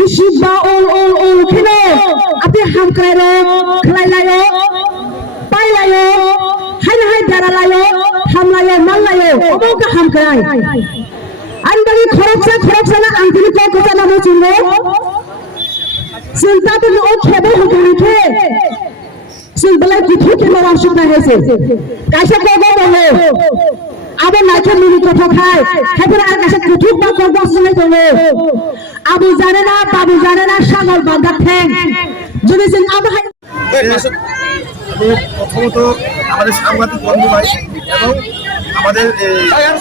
Bishiba ol kino ati ham krayo khlai layo pai layo hai dara layo ham layo mal layo obo ka ham krai andari khoroksa na antini ko ko na mo chungo sinta to o khebe ho kani ke sin balai kithu ke mara shukna hai se kaisa ko go bole abo na ke mini ko khai hebra ar kaisa kithu ba ko ba sunai bole Abu জানে না বাবু জানে না সাগর বাঁধা ঠ্যাং যদি আবু প্রথমত আমাদের সাংবাদিক বন্ধু ভাই এবং আমাদের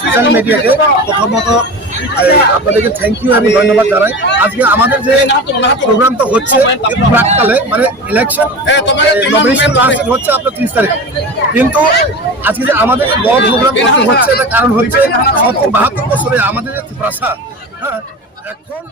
সোশ্যাল মিডিয়াকে প্রথমত আপনাদেরকে থ্যাংক ইউ আমি ধন্যবাদ জানাই। আজকে আমাদের যে প্রোগ্রামটা হচ্ছে প্রাককালে মানে ইলেকশন নমিনেশন হচ্ছে আপনার 30 তারিখ, কিন্তু আজকে যে আমাদের বড় প্রোগ্রাম করতে হচ্ছে এটা কারণ হচ্ছে 72 বছরে আমাদের যে প্রাসাদ এখন